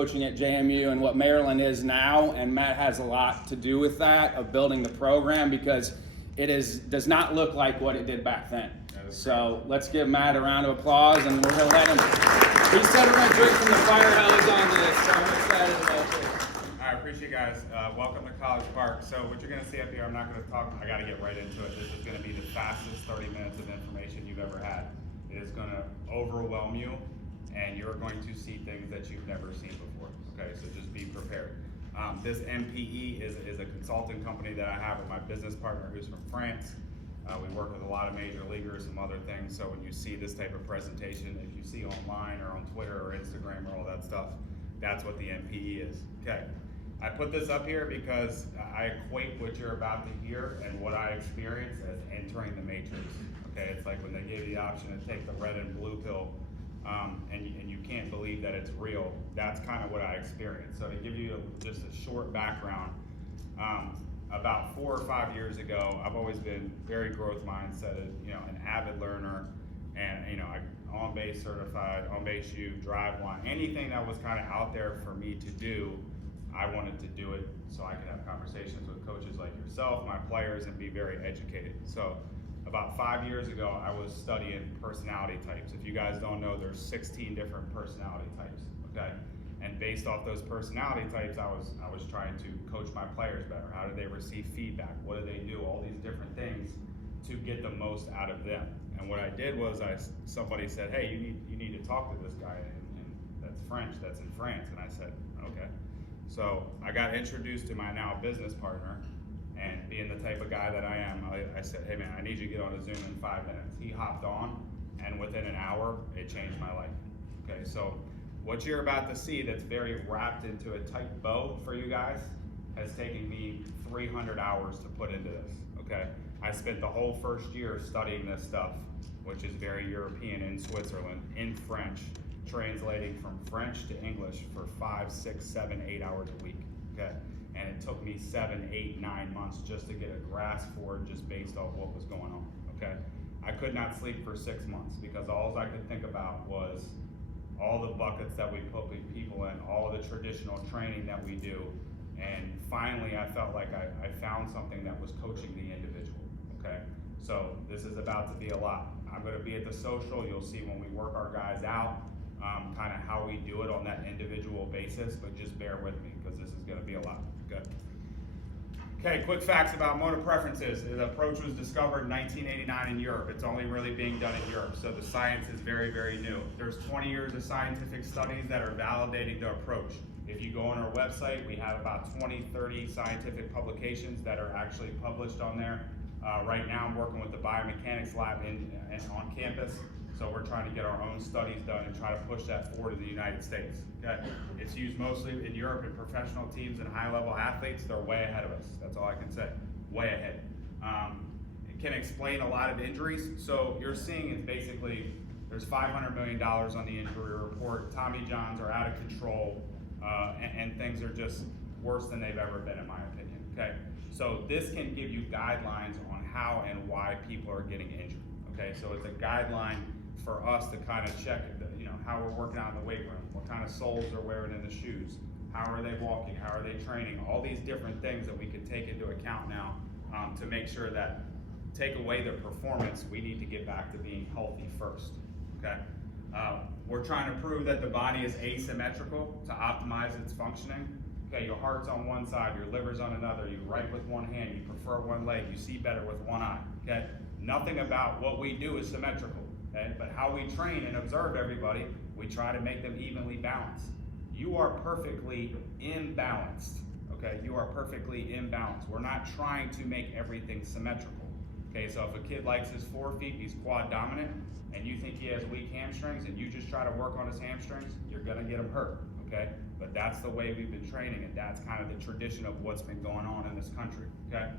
coaching at JMU and what Maryland is now, and Matt has a lot to do with that, of building the program, because does not look like what it did back then. So let's give Matt a round of applause, and we're going to let him. He said we're going to drink from the fire hose on this, so I'm excited about this. I appreciate you guys. Welcome to College Park. So what you're going to see up here, I'm not going to talk, I got to get right into it. This is going to be the fastest 30 minutes of information you've ever had. It is going to overwhelm you, and you're going to see things that you've never seen before. Okay, so just be prepared. This MPE is a consulting company that I have with my business partner who's from France. We work with a lot of major leaguers, some other things. So when you see this type of presentation, if you see online or on Twitter or Instagram or all that stuff, that's what the MPE is. Okay. I put this up here because I equate what you're about to hear and what I experienced as entering the matrix. Okay, it's like when they gave you the option to take the red and blue pill, and you can't believe that it's real. That's kind of what I experienced. So to give you just a short background, about 4 or 5 years ago, I've always been very growth mindset, an avid learner, and I on-base certified, on-base U, drive one, anything that was kind of out there for me to do. I wanted to do it so I could have conversations with coaches like yourself, my players, and be very educated. So about 5 years ago, I was studying personality types. If you guys don't know, there's 16 different personality types, okay? And based off those personality types, I was trying to coach my players better. How do they receive feedback? What do they do? All these different things to get the most out of them. And what I did was somebody said, hey, you need to talk to this guy, and that's French, that's in France. And I said, okay. So I got introduced to my now business partner, and being the type of guy that I am, I said, hey man, I need you to get on a Zoom in 5 minutes. He hopped on, and within an hour, it changed my life. Okay, so what you're about to see that's very wrapped into a tight bow for you guys has taken me 300 hours to put into this, okay? I spent the whole first year studying this stuff, which is very European, in Switzerland, in French, translating from French to English for 5, 6, 7, 8 hours a week, okay? And it took me 7, 8, 9 months just to get a grasp for it, just based off what was going on, okay? I could not sleep for 6 months because all I could think about was all the buckets that we put people in, all the traditional training that we do, and finally I felt like I found something that was coaching the individual, okay? So this is about to be a lot. I'm gonna be at the social, you'll see when we work our guys out, kind of how we do it on that individual basis, but just bear with me because this is gonna be a lot, okay? Okay, quick facts about motor preferences. The approach was discovered in 1989 in Europe. It's only really being done in Europe, so the science is very, very new. There's 20 years of scientific studies that are validating the approach. If you go on our website, we have about 20, 30 scientific publications that are actually published on there. Right now I'm working with the biomechanics lab on campus, so we're trying to get our own studies done and try to push that forward in the United States. Okay? It's used mostly in Europe in professional teams and high-level athletes. They're way ahead of us. That's all I can say. Way ahead. It can explain a lot of injuries. So you're seeing is basically there's $500 million on the injury report. Tommy Johns are out of control, and things are just worse than they've ever been, in my opinion. Okay? So this can give you guidelines on how and why people are getting injured. Okay? So it's a guideline for us to kind of check, how we're working out in the weight room, what kind of soles they're wearing in the shoes, how are they walking, how are they training, all these different things that we can take into account now to make sure that take away their performance, we need to get back to being healthy first, okay? We're trying to prove that the body is asymmetrical to optimize its functioning. Okay, your heart's on one side, your liver's on another, you write with one hand, you prefer one leg, you see better with one eye, okay? Nothing about what we do is symmetrical. Okay? But how we train and observe everybody, we try to make them evenly balanced. You are perfectly imbalanced. Okay, you are perfectly imbalanced. We're not trying to make everything symmetrical. Okay, so if a kid likes his 4 feet, he's quad dominant, and you think he has weak hamstrings, and you just try to work on his hamstrings, you're gonna get him hurt. Okay, but that's the way we've been training, and that's kind of the tradition of what's been going on in this country. Okay.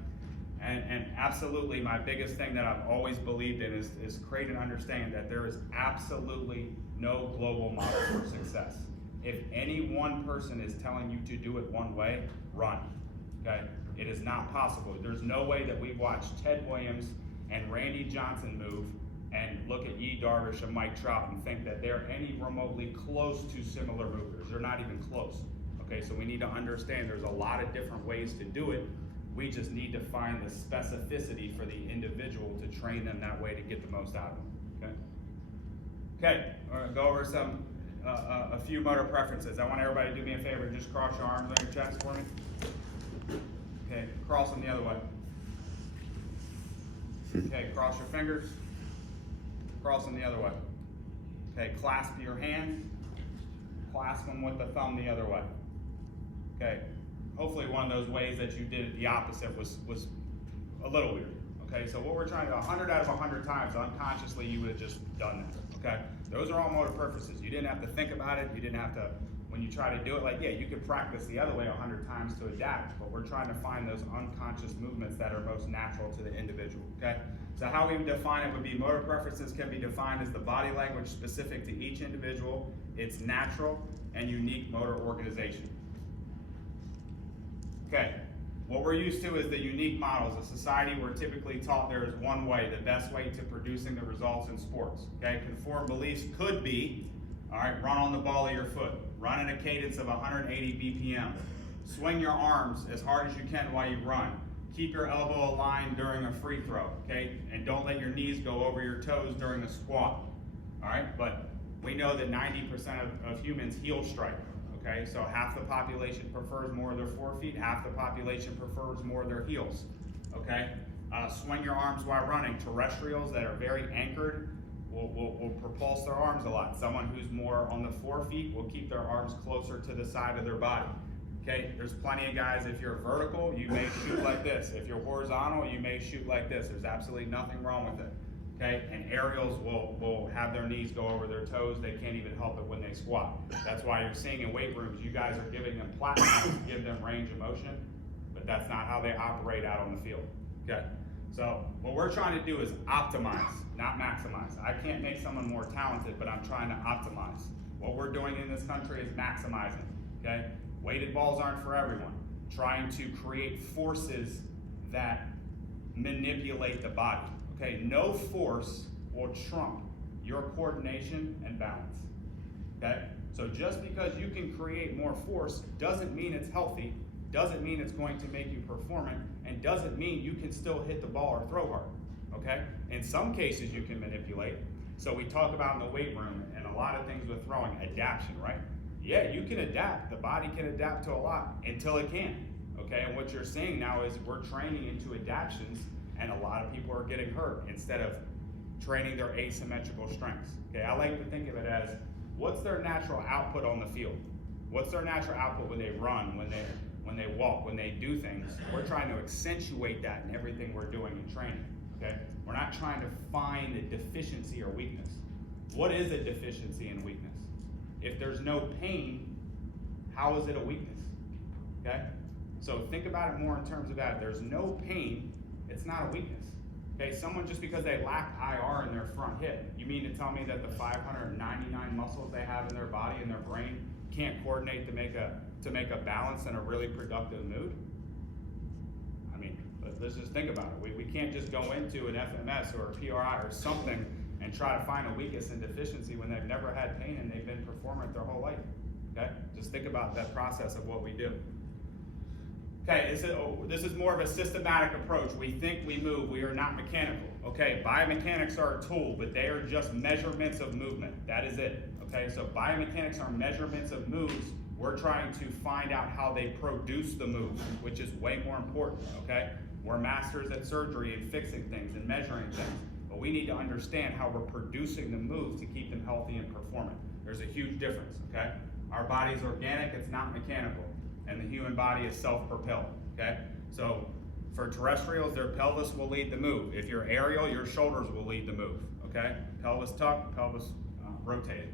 And absolutely, my biggest thing that I've always believed in is create an understanding that there is absolutely no global model for success. If any one person is telling you to do it one way, run, okay? It is not possible. There's no way that we watched Ted Williams and Randy Johnson move and look at Yi Darvish and Mike Trout and think that they're any remotely close to similar movers. They're not even close. Okay, so we need to understand there's a lot of different ways to do it. We just need to find the specificity for the individual to train them that way to get the most out of them. Okay, we're gonna go over a few motor preferences. I want everybody to do me a favor and just cross your arms on your chest for me. Okay, cross them the other way. Okay, cross your fingers. Cross them the other way. Okay, clasp your hands. Clasp them with the thumb the other way. Okay, hopefully one of those ways that you did it the opposite was a little weird. Okay, so what we're trying to do, 100 out of 100 times, unconsciously you would have just done that. Okay, those are all motor preferences. You didn't have to think about it. You didn't have to, when you try to do it, like, yeah, you could practice the other way 100 times to adapt, but we're trying to find those unconscious movements that are most natural to the individual. Okay, so how we define it would be motor preferences can be defined as the body language specific to each individual, its natural and unique motor organization. Okay, what we're used to is the unique models. A society we're typically taught there is one way, the best way to producing the results in sports. Okay, conformed beliefs could be, all right, run on the ball of your foot, run at a cadence of 180 BPM, swing your arms as hard as you can while you run, keep your elbow aligned during a free throw, okay, and don't let your knees go over your toes during a squat, all right, but we know that 90% of humans heel strike. Okay, so half the population prefers more of their forefeet, half the population prefers more of their heels. Okay, swing your arms while running. Terrestrials that are very anchored will propulse their arms a lot. Someone who's more on the forefeet will keep their arms closer to the side of their body. Okay, there's plenty of guys, if you're vertical, you may shoot like this. If you're horizontal, you may shoot like this. There's absolutely nothing wrong with it. Okay, and aerials will have their knees go over their toes. They can't even help it when they squat. That's why you're seeing in weight rooms, you guys are giving them platforms to give them range of motion, but that's not how they operate out on the field. Okay, so what we're trying to do is optimize, not maximize. I can't make someone more talented, but I'm trying to optimize. What we're doing in this country is maximizing. Okay, weighted balls aren't for everyone. Trying to create forces that manipulate the body. Okay, no force will trump your coordination and balance. Okay, so just because you can create more force doesn't mean it's healthy, doesn't mean it's going to make you performant, and doesn't mean you can still hit the ball or throw hard. Okay, in some cases you can manipulate. So we talk about in the weight room and a lot of things with throwing, adaptation, right? Yeah, you can adapt. The body can adapt to a lot until it can't. Okay, and what you're seeing now is we're training into adaptations. And a lot of people are getting hurt instead of training their asymmetrical strengths. Okay, I like to think of it as what's their natural output on the field? What's their natural output when they run, when they walk, when they do things? We're trying to accentuate that in everything we're doing in training. Okay, we're not trying to find a deficiency or weakness. What is a deficiency and weakness? If there's no pain, how is it a weakness? Okay, so think about it more in terms of that. If there's no pain, it's not a weakness. Okay, someone just because they lack IR in their front hip, you mean to tell me that the 599 muscles they have in their body and their brain can't coordinate to make a balance and a really productive mood? I mean, let's just think about it. We can't just go into an FMS or a PRI or something and try to find a weakness and deficiency when they've never had pain and they've been performant their whole life. Okay, just think about that process of what we do. Okay, this is more of a systematic approach. We think, we move, we are not mechanical. Okay, biomechanics are a tool, but they are just measurements of movement. That is it. Okay, so biomechanics are measurements of moves. We're trying to find out how they produce the move, which is way more important. Okay, we're masters at surgery and fixing things and measuring things, but we need to understand how we're producing the moves to keep them healthy and performant. There's a huge difference. Okay, our body's organic, it's not mechanical. And the human body is self-propelled, okay? So for terrestrials, their pelvis will lead the move. If you're aerial, your shoulders will lead the move, okay? Pelvis tucked, pelvis rotated.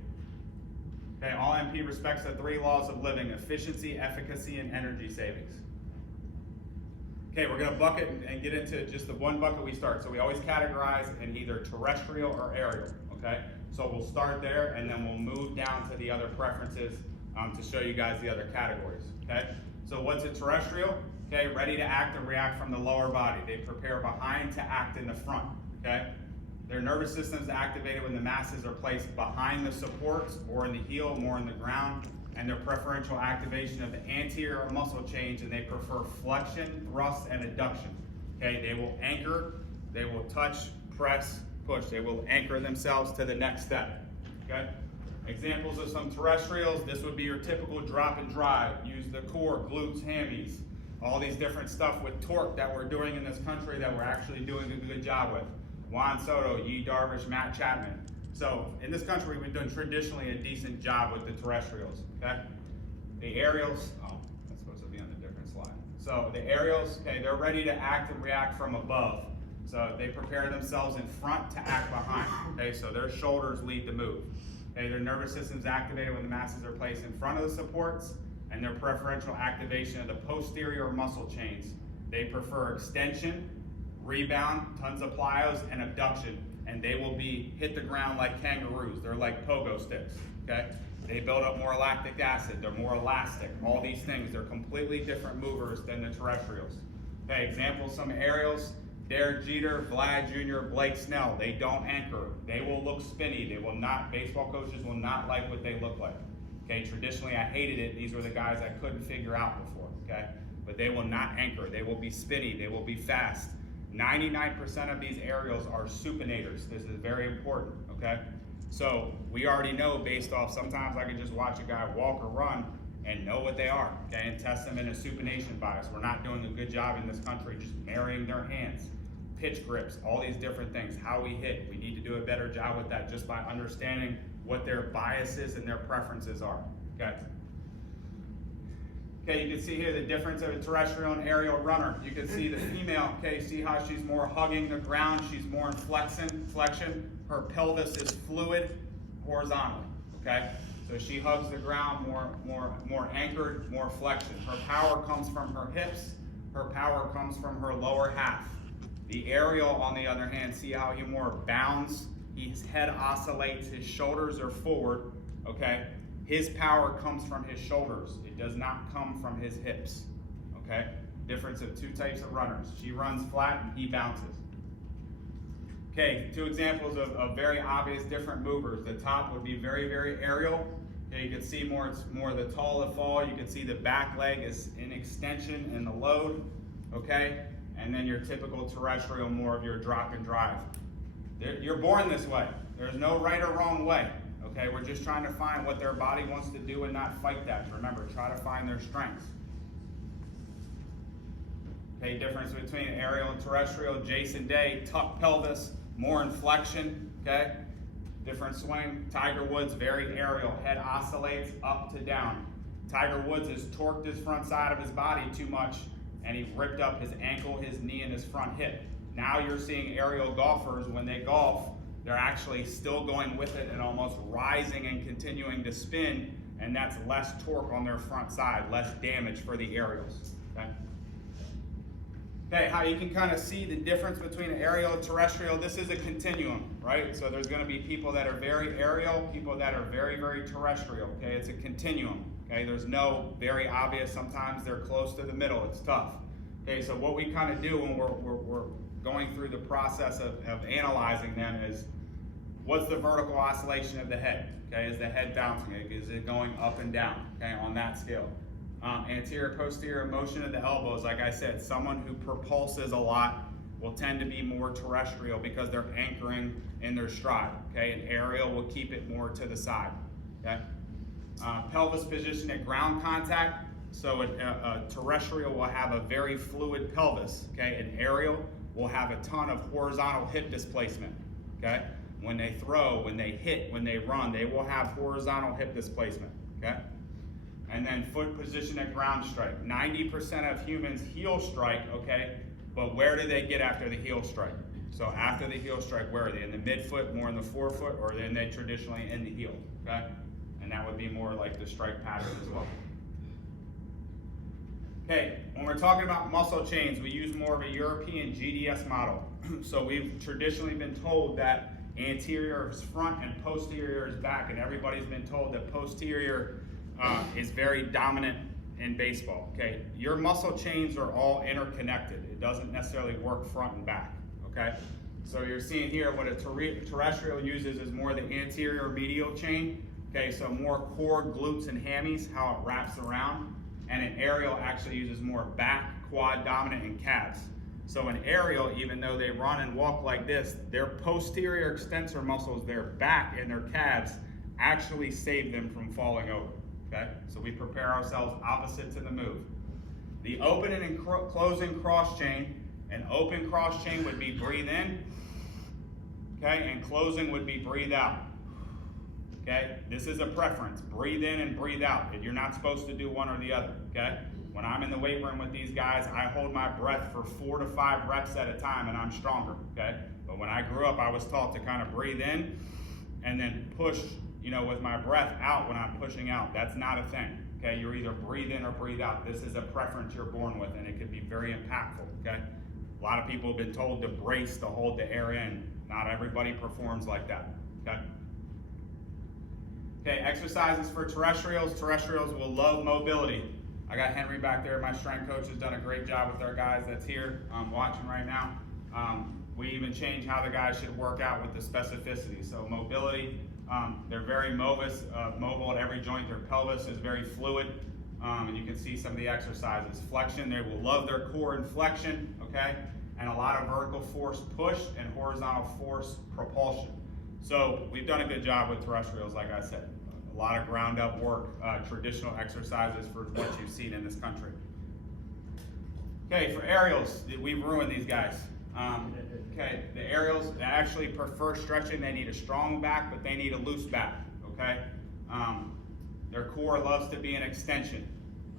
Okay, all MP respects the 3 laws of living: efficiency, efficacy, and energy savings. Okay, we're gonna bucket and get into just the one bucket we start. So we always categorize in either terrestrial or aerial, okay? So we'll start there and then we'll move down to the other preferences to show you guys the other categories. Okay, so what's a terrestrial? Okay, ready to act and react from the lower body. They prepare behind to act in the front. Okay, Their nervous system is activated when the masses are placed behind the supports or in the heel, more in the ground, and their preferential activation of the anterior muscle chains, and they prefer flexion, thrust, and adduction. Okay, they will anchor, they will touch, press, push. They will anchor themselves to the next step. Okay? Examples of some terrestrials, this would be your typical drop and drive. Use the core, glutes, hammies, all these different stuff with torque that we're doing in this country that we're actually doing a good job with. Juan Soto, Yi Darvish, Matt Chapman. So in this country, we've done traditionally a decent job with the terrestrials. Okay? The aerials, oh, that's supposed to be on a different slide. So the aerials, okay, they're ready to act and react from above. So they prepare themselves in front to act behind. Okay, so their shoulders lead the move. Okay, their nervous system is activated when the masses are placed in front of the supports, and their preferential activation of the posterior muscle chains. They prefer extension, rebound, tons of plyos, and abduction, and they will hit the ground like kangaroos. They're like pogo sticks. Okay, they build up more lactic acid. They're more elastic. All these things. They're completely different movers than the terrestrials. Okay, examples, some aerials. Derek Jeter, Vlad Jr., Blake Snell, they don't anchor. They will look spinny. They will not, baseball coaches will not like what they look like. Okay, traditionally I hated it. These were the guys I couldn't figure out before, okay? But they will not anchor. They will be spinny. They will be fast. 99% of these aerials are supinators. This is very important, okay? So we already know based off, sometimes I can just watch a guy walk or run and know what they are, okay, and test them in a supination bias. We're not doing a good job in this country just marrying their hands. Pitch grips, all these different things, how we hit. We need to do a better job with that just by understanding what their biases and their preferences are, okay? Okay, you can see here the difference of a terrestrial and aerial runner. You can see the female, okay, see how she's more hugging the ground, she's more in flexion. Her pelvis is fluid horizontally, okay? So she hugs the ground more anchored, more flexion. Her power comes from her hips, her power comes from her lower half. The aerial, on the other hand, see how he more bounds, his head oscillates, his shoulders are forward, okay? His power comes from his shoulders. It does not come from his hips, okay? Difference of two types of runners. She runs flat and he bounces. Okay, two examples of very obvious different movers. The top would be very, very aerial. Okay, you can see it's more the tall the fall. You can see the back leg is in extension and the load, okay? And then your typical terrestrial, more of your drop and drive. You're born this way. There's no right or wrong way, okay? We're just trying to find what their body wants to do and not fight that. Remember, try to find their strengths. Okay, difference between aerial and terrestrial. Jason Day, tuck pelvis, more inflection, okay? Different swing. Tiger Woods, very aerial. Head oscillates up to down. Tiger Woods has torqued his front side of his body too much, and he ripped up his ankle, his knee, and his front hip. Now you're seeing aerial golfers, when they golf, they're actually still going with it and almost rising and continuing to spin, and that's less torque on their front side, less damage for the aerials, okay? Okay, how you can kind of see the difference between aerial and terrestrial. This is a continuum, right? So there's going to be people that are very aerial, people that are very, very terrestrial, okay? It's a continuum, okay? There's no very obvious. Sometimes they're close to the middle. It's tough. Okay, so what we kind of do when we're going through the process of analyzing them is, what's the vertical oscillation of the head? Okay, is the head bouncing? Is it going up and down, okay, on that scale? Anterior, posterior motion of the elbows. Like I said, someone who propulses a lot will tend to be more terrestrial because they're anchoring in their stride, okay? And aerial will keep it more to the side, okay? Pelvis position at ground contact. So a terrestrial will have a very fluid pelvis, okay? An aerial will have a ton of horizontal hip displacement, okay? When they throw, when they hit, when they run, they will have horizontal hip displacement, okay? And then foot position at ground strike. 90% of humans heel strike, okay? But where do they get after the heel strike? So after the heel strike, where are they? In the midfoot, more in the forefoot, or then they traditionally in the heel, okay? And that would be more like the strike pattern as well. Okay, when we're talking about muscle chains, we use more of a European GDS model. So we've traditionally been told that anterior is front and posterior is back, and everybody's been told that posterior is very dominant in baseball, okay? Your muscle chains are all interconnected. It doesn't necessarily work front and back, okay? So you're seeing here what a terrestrial uses is more the anterior medial chain. Okay, so more core, glutes, and hammies, how it wraps around. And an aerial actually uses more back, quad, dominant, and calves. So an aerial, even though they run and walk like this, their posterior extensor muscles, their back and their calves, actually save them from falling over. Okay, so we prepare ourselves opposite to the move. The opening and closing cross chain, an open cross chain would be breathe in, okay, and closing would be breathe out. Okay, this is a preference, breathe in and breathe out. You're not supposed to do one or the other, okay? When I'm in the weight room with these guys, I hold my breath for 4 to 5 reps at a time and I'm stronger, okay? But when I grew up, I was taught to kind of breathe in and then push, you know, with my breath out when I'm pushing out. That's not a thing, okay? You're either breathe in or breathe out. This is a preference you're born with and it could be very impactful, okay? A lot of people have been told to brace to hold the air in. Not everybody performs like that, okay? Okay, exercises for terrestrials. Terrestrials will love mobility. I got Henry back there, my strength coach has done a great job with our guys that's here watching right now. We even change how the guys should work out with the specificity. So mobility, they're very mobile at every joint. Their pelvis is very fluid, and you can see some of the exercises. Flexion, they will love their core and flexion, okay? And a lot of vertical force push and horizontal force propulsion. So we've done a good job with terrestrials, like I said. A lot of ground up work, traditional exercises for what you've seen in this country. Okay, for aerials, we've ruined these guys. Okay, the aerials actually prefer stretching. They need a strong back, but they need a loose back, okay? Their core loves to be an extension,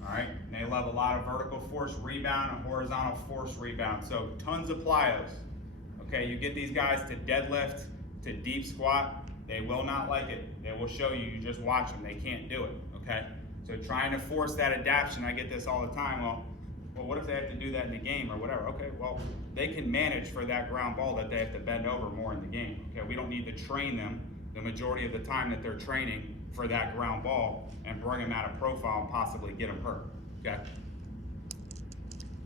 all right? And they love a lot of vertical force rebound and horizontal force rebound. So tons of plyos. Okay, you get these guys to deadlift, to deep squat, they will not like it. They will show you, you just watch them, they can't do it, okay? So trying to force that adaptation, I get this all the time, well, what if they have to do that in the game or whatever? Okay, well, they can manage for that ground ball that they have to bend over more in the game, okay? We don't need to train them the majority of the time that they're training for that ground ball and bring them out of profile and possibly get them hurt, okay?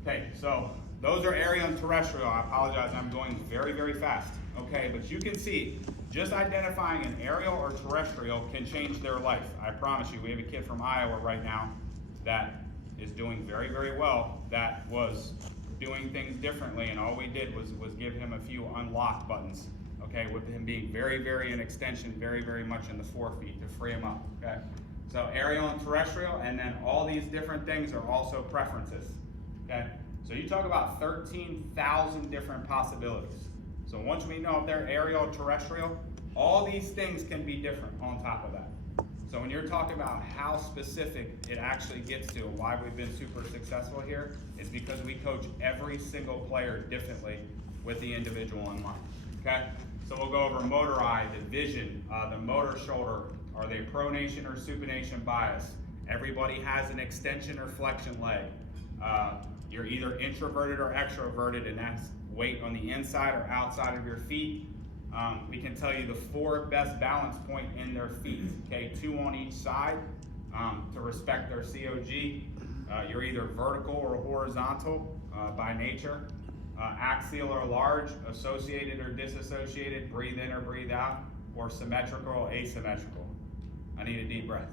Okay, so those are aerial and terrestrial. I apologize, I'm going very, very fast. Okay, but you can see, just identifying an aerial or terrestrial can change their life. I promise you, we have a kid from Iowa right now that is doing very, very well, that was doing things differently, and all we did was give him a few unlock buttons, okay, with him being very, very in extension, very, very much in the forefeet to free him up, okay? So aerial and terrestrial, and then all these different things are also preferences, okay? So you talk about 13,000 different possibilities. So once we know if they're aerial or terrestrial, all these things can be different on top of that. So when you're talking about how specific it actually gets to and why we've been super successful here, is because we coach every single player differently with the individual in mind, okay? So we'll go over motor eye, the vision, the motor shoulder, are they pronation or supination bias? Everybody has an extension or flexion leg. You're either introverted or extroverted, and that's weight on the inside or outside of your feet. We can tell you the 4 best balance point in their feet, okay? 2 on each side to respect their COG. You're either vertical or horizontal by nature. Axial or large, associated or disassociated, breathe in or breathe out, or symmetrical or asymmetrical. I need a deep breath.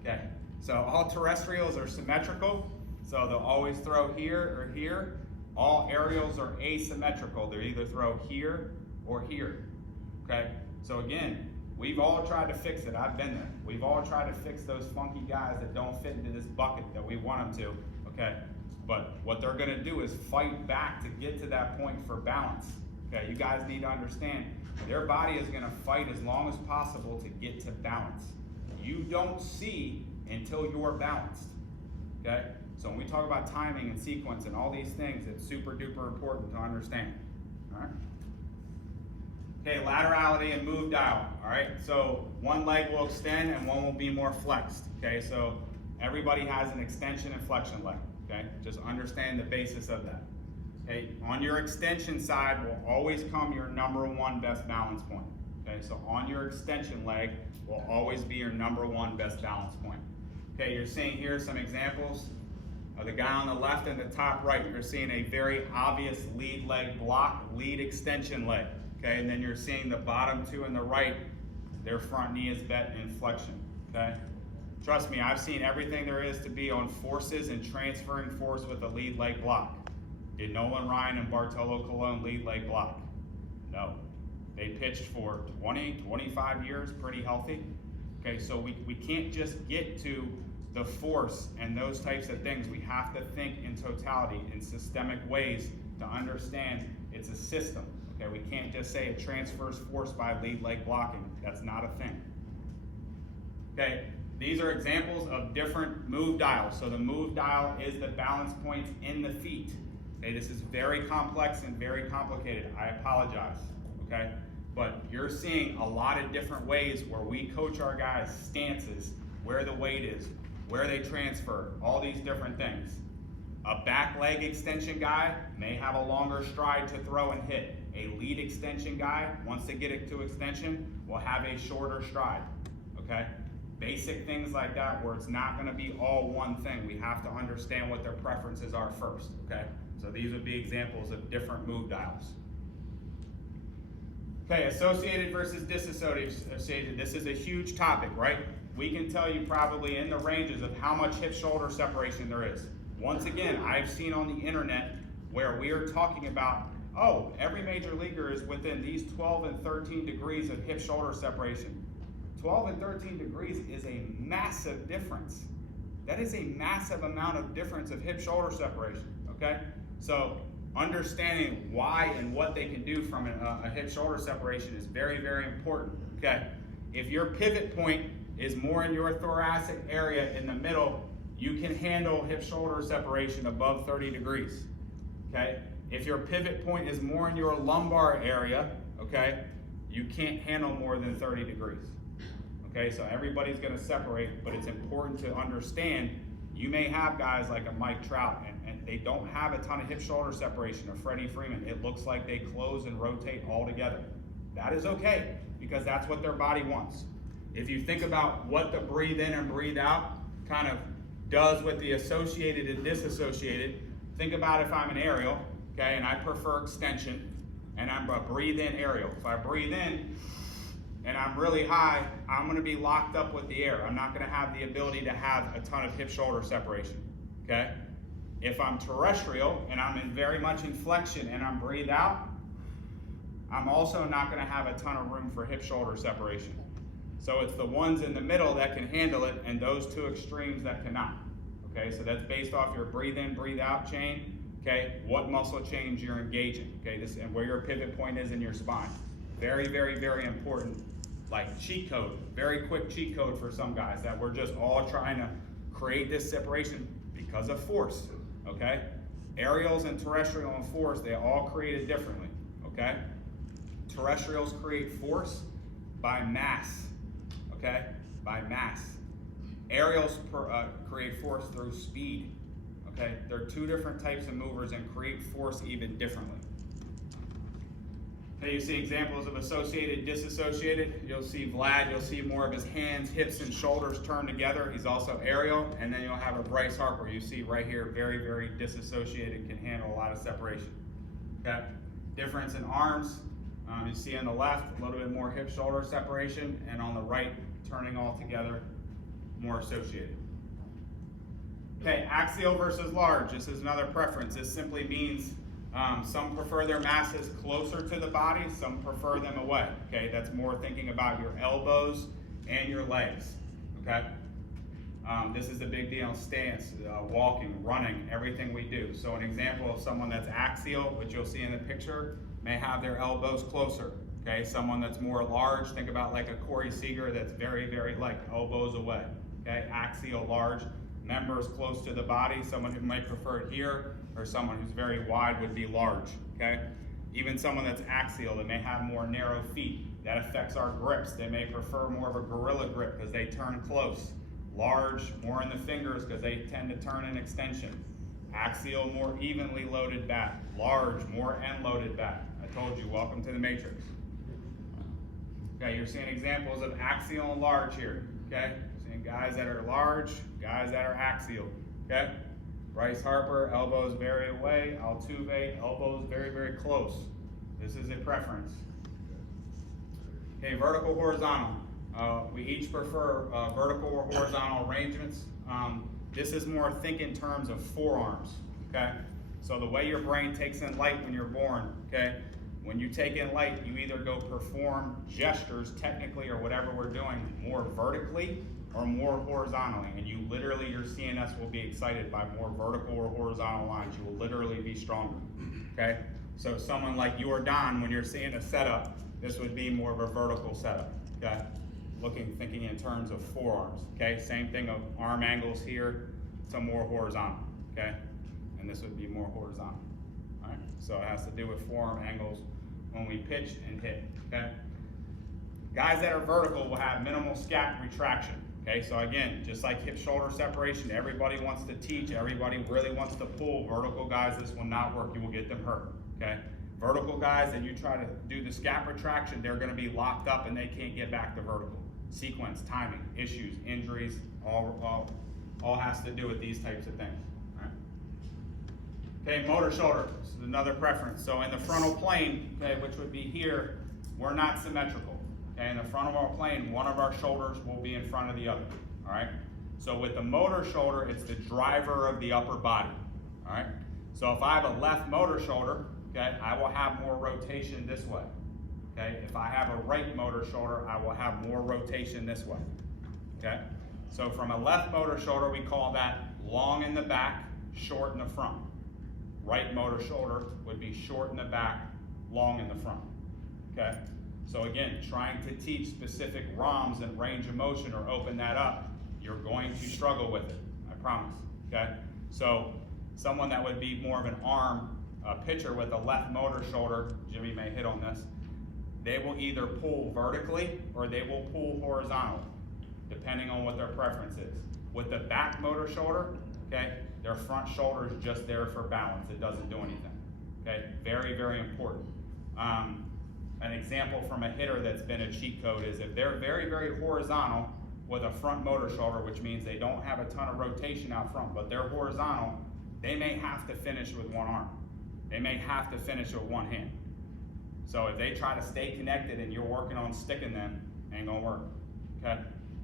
Okay, so all terrestrials are symmetrical, so they'll always throw here or here. All aerials are asymmetrical. They either throw here or here, okay? So again, we've all tried to fix it. I've been there. We've all tried to fix those funky guys that don't fit into this bucket that we want them to, okay? But what they're gonna do is fight back to get to that point for balance, okay? You guys need to understand, their body is gonna fight as long as possible to get to balance. You don't see until you're balanced, okay? So when we talk about timing and sequence and all these things, it's super duper important to understand, all right? Okay, laterality and move dial, all right? So one leg will extend and one will be more flexed, okay? So everybody has an extension and flexion leg, okay? Just understand the basis of that. Okay, on your extension side will always come your #1 best balance point, okay? So on your extension leg will always be your #1 best balance point. Okay, you're seeing here some examples. The guy on the left and the top right, you're seeing a very obvious lead leg block, lead extension leg. Okay, and then you're seeing the bottom two and the right, their front knee is bent in flexion. Okay, trust me, I've seen everything there is to be on forces and transferring force with a lead leg block. Did Nolan Ryan and Bartolo Colon lead leg block? No. They pitched for 20, 25 years, pretty healthy. Okay, so we can't just get to the force and those types of things. We have to think in totality, in systemic ways to understand it's a system. Okay, we can't just say it transfers force by lead leg blocking. That's not a thing. Okay, these are examples of different move dials. So the move dial is the balance points in the feet. Okay, this is very complex and very complicated. I apologize. Okay, but you're seeing a lot of different ways where we coach our guys' stances, where the weight is, where they transfer, all these different things. A back leg extension guy may have a longer stride to throw and hit. A lead extension guy, once they get it to extension, will have a shorter stride, okay? Basic things like that where it's not gonna be all one thing. We have to understand what their preferences are first, okay? So these would be examples of different move dials. Okay, associated versus disassociated. This is a huge topic, right? We can tell you probably in the ranges of how much hip-shoulder separation there is. Once again, I've seen on the internet where we are talking about, oh, every major leaguer is within these 12 and 13 degrees of hip-shoulder separation. 12 and 13 degrees is a massive difference. That is a massive amount of difference of hip-shoulder separation, okay? So understanding why and what they can do from a hip-shoulder separation is very, very important, okay? If your pivot point is more in your thoracic area in the middle, you can handle hip-shoulder separation above 30 degrees, okay? If your pivot point is more in your lumbar area, okay, you can't handle more than 30 degrees, okay? So everybody's gonna separate, but it's important to understand you may have guys like a Mike Trout and they don't have a ton of hip-shoulder separation, or Freddie Freeman. It looks like they close and rotate all together. That is okay, because that's what their body wants. If you think about what the breathe in and breathe out kind of does with the associated and disassociated, think about if I'm an aerial, okay, and I prefer extension, and I'm a breathe in aerial. If I breathe in and I'm really high, I'm gonna be locked up with the air. I'm not gonna have the ability to have a ton of hip-shoulder separation, okay? If I'm terrestrial and I'm very much in flexion and I'm breathe out, I'm also not gonna have a ton of room for hip-shoulder separation. So it's the ones in the middle that can handle it and those two extremes that cannot. Okay, so that's based off your breathe in, breathe out chain. Okay, what muscle chains you're engaging. Okay, this and where your pivot point is in your spine. Very, very, very important. Like cheat code, very quick cheat code for some guys that we're just all trying to create this separation because of force. Okay, aerials and terrestrial and force, they all create it differently. Okay, terrestrials create force by mass. Okay, by mass. Aerials create force through speed. Okay, there are two different types of movers and create force even differently. Okay, you see examples of associated, disassociated. You'll see Vlad, you'll see more of his hands, hips, and shoulders turned together. He's also aerial. And then you'll have a Bryce Harper. You see right here, very, very disassociated, can handle a lot of separation. Okay, difference in arms. You see on the left, a little bit more hip-shoulder separation, and on the right, turning all together, more associated. Okay, axial versus large. This is another preference. This simply means some prefer their masses closer to the body, some prefer them away. Okay, that's more thinking about your elbows and your legs. Okay, this is a big deal. Stance, walking, running, everything we do. So an example of someone that's axial, which you'll see in the picture, may have their elbows closer. Okay, someone that's more large, think about like a Corey Seager that's very, very like elbows away. Okay, axial, large, members close to the body. Someone who might prefer it here, or someone who's very wide would be large. Okay, even someone that's axial, they may have more narrow feet. That affects our grips. They may prefer more of a gorilla grip because they turn close. Large, more in the fingers because they tend to turn in extension. Axial, more evenly loaded back. Large, more end loaded back. I told you, welcome to the matrix. Okay, you're seeing examples of axial and large here. Okay, you're seeing guys that are large, guys that are axial. Okay, Bryce Harper, elbows very away. Altuve, elbows very, very close. This is a preference. Okay, vertical, horizontal. We each prefer vertical or horizontal arrangements. This is more think in terms of forearms, okay? So the way your brain takes in light when you're born, okay? When you take in light, you either go perform gestures technically or whatever we're doing more vertically or more horizontally. And you literally, your CNS will be excited by more vertical or horizontal lines. You will literally be stronger, okay? So someone like you or Don, when you're seeing a setup, this would be more of a vertical setup, okay? Thinking in terms of forearms, okay? Same thing of arm angles here to more horizontal, okay? And this would be more horizontal, all right? So it has to do with forearm angles when we pitch and hit, okay? Guys that are vertical will have minimal scap retraction, okay? So again, just like hip shoulder separation, everybody wants to teach, everybody really wants to pull. Vertical guys, this will not work, you will get them hurt, okay? Vertical guys, and you try to do the scap retraction, they're gonna be locked up and they can't get back to vertical. Sequence, timing, issues, injuries, all has to do with these types of things. All right. Okay, motor shoulder, this is another preference. So in the frontal plane, okay, which would be here, we're not symmetrical. Okay, in the front of our plane, one of our shoulders will be in front of the other. All right. So with the motor shoulder, it's the driver of the upper body. All right. So if I have a left motor shoulder, okay, I will have more rotation this way. Okay, if I have a right motor shoulder, I will have more rotation this way. Okay, so from a left motor shoulder, we call that long in the back, short in the front. Right motor shoulder would be short in the back, long in the front. Okay, so again, trying to teach specific ROMs and range of motion or open that up, you're going to struggle with it, I promise. Okay, so someone that would be more of an arm pitcher with a left motor shoulder, Jimmy may hit on this, they will either pull vertically or they will pull horizontally, depending on what their preference is. With the back motor shoulder, okay, their front shoulder is just there for balance. It doesn't do anything, okay? Very, very important. An example from a hitter that's been a cheat code is if they're very, very horizontal with a front motor shoulder, which means they don't have a ton of rotation out front, but they're horizontal, they may have to finish with one arm. They may have to finish with one hand. So if they try to stay connected and you're working on sticking them, ain't gonna work, okay?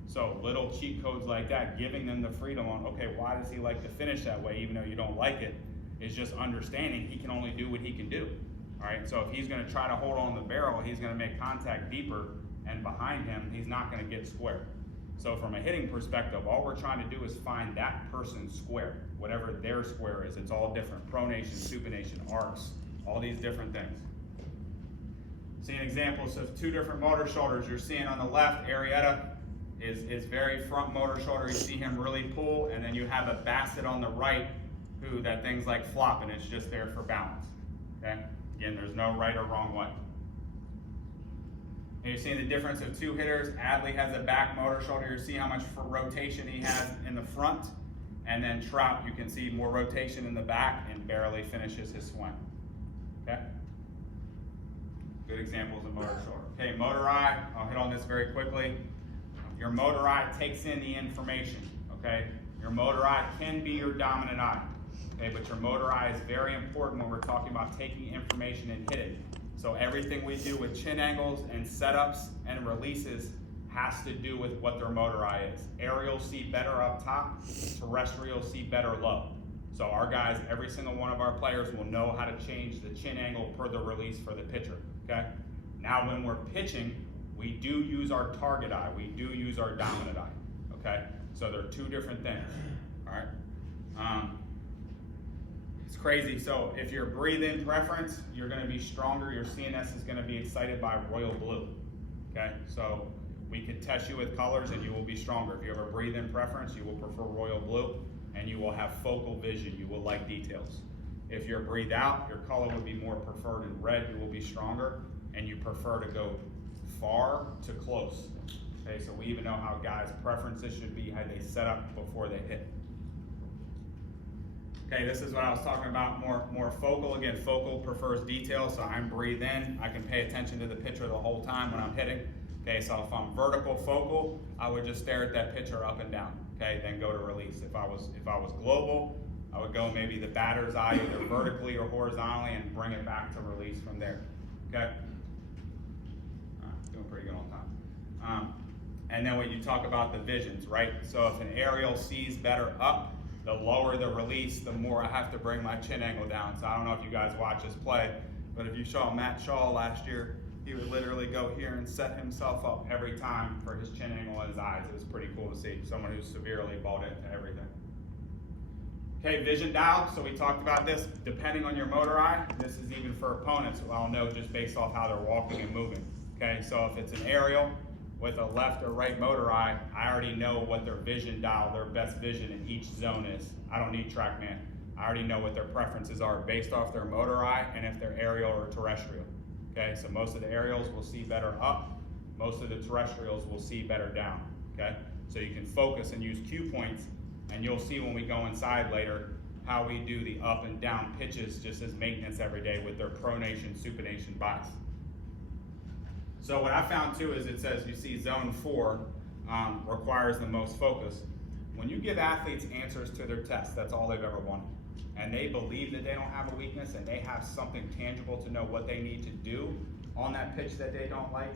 So little cheat codes like that, giving them the freedom on, okay, why does he like to finish that way even though you don't like it, is just understanding he can only do what he can do, all right? So if he's gonna try to hold on the barrel, he's gonna make contact deeper, and behind him, he's not gonna get square. So from a hitting perspective, all we're trying to do is find that person's square, whatever their square is. It's all different, pronation, supination, arcs, all these different things. Seeing examples of two different motor shoulders. You're seeing on the left, Arrieta is very front motor shoulder. You see him really pull, and then you have a Bassett on the right who that thing's like flopping. It's just there for balance, okay? Again, there's no right or wrong way. And you're seeing the difference of two hitters. Adley has a back motor shoulder. You see how much rotation he has in the front. And then Trout, you can see more rotation in the back and barely finishes his swing, okay? Good examples of motor shoulder. Okay, motor eye, I'll hit on this very quickly. Your motor eye takes in the information, okay? Your motor eye can be your dominant eye, okay? But your motor eye is very important when we're talking about taking information and hitting. So everything we do with chin angles and setups and releases has to do with what their motor eye is. Aerial see better up top, terrestrial see better low. So our guys, every single one of our players will know how to change the chin angle per the release for the pitcher, okay? Now when we're pitching, we do use our target eye. We do use our dominant eye, okay? So they're two different things, all right? It's crazy. So if you're breathe-in preference, you're gonna be stronger. Your CNS is gonna be excited by royal blue, okay? So we can test you with colors and you will be stronger. If you have a breathe-in preference, you will prefer royal blue, and you will have focal vision. You will like details. If you're breathe out, your color would be more preferred in red. You will be stronger, and you prefer to go far to close. Okay, so we even know how guys' preferences should be, how they set up before they hit. Okay, this is what I was talking about, more focal. Again, focal prefers detail, so I'm breathe in. I can pay attention to the pitcher the whole time when I'm hitting. Okay, so if I'm vertical focal, I would just stare at that pitcher up and down. Okay, then go to release. If I was global, I would go maybe the batter's eye, either vertically or horizontally, and bring it back to release from there, okay? Doing pretty good on time. And then when you talk about the visions, right? So if an aerial sees better up, the lower the release, the more I have to bring my chin angle down. So I don't know if you guys watch us play, but if you saw Matt Shaw last year, he would literally go here and set himself up every time for his chin angle and his eyes. It was pretty cool to see, someone who's severely bought into everything. Okay, vision dial, so we talked about this. Depending on your motor eye, this is even for opponents, who I'll know just based off how they're walking and moving. Okay, so if it's an aerial with a left or right motor eye, I already know what their vision dial, their best vision in each zone is. I don't need TrackMan. I already know what their preferences are based off their motor eye and if they're aerial or terrestrial. Okay, so most of the aerials will see better up, most of the terrestrials will see better down. Okay, so you can focus and use cue points, and you'll see when we go inside later how we do the up and down pitches just as maintenance every day with their pronation, supination bias. So what I found too is it says you see zone 4 requires the most focus. When you give athletes answers to their tests, that's all they've ever wanted, and they believe that they don't have a weakness and they have something tangible to know what they need to do on that pitch that they don't like,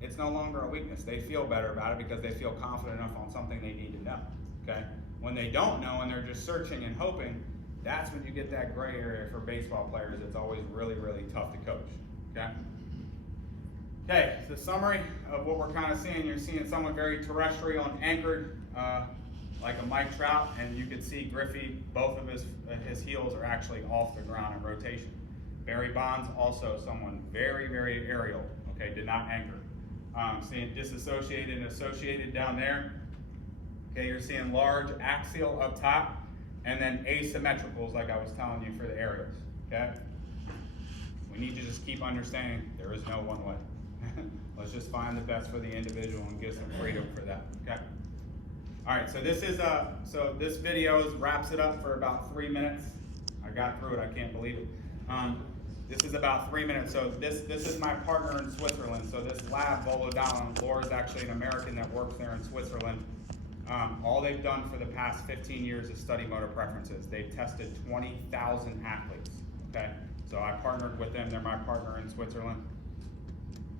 it's no longer a weakness. They feel better about it because they feel confident enough on something they need to know, okay? When they don't know and they're just searching and hoping, that's when you get that gray area for baseball players. It's always really, really tough to coach, okay? Okay, the summary of what we're kind of seeing, you're seeing someone very terrestrial and anchored, like a Mike Trout, and you can see Griffey, both of his heels are actually off the ground in rotation. Barry Bonds, also someone very, very aerial, okay, did not anchor. Seeing disassociated and associated down there. Okay, you're seeing large axial up top, and then asymmetricals like I was telling you for the aerials, okay? We need to just keep understanding there is no one way. Let's just find the best for the individual and give some freedom for that, okay? All right, so this is so this video wraps it up for about 3 minutes. I got through it, I can't believe it. This is about 3 minutes. So this is my partner in Switzerland. So this lab, Volodalen, Laura's actually an American that works there in Switzerland. All they've done for the past 15 years is study motor preferences. They've tested 20,000 athletes, okay? So I partnered with them, they're my partner in Switzerland.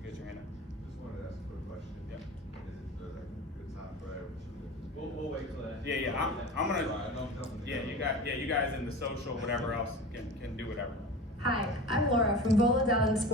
Get your hand up. Just wanted to ask a quick question. Yeah. Is it like a good time for everyone? We'll wait till that. Yeah, I'm gonna, you guys in the social, whatever else, can do whatever. Hi, I'm Laura from Volodalen Sports.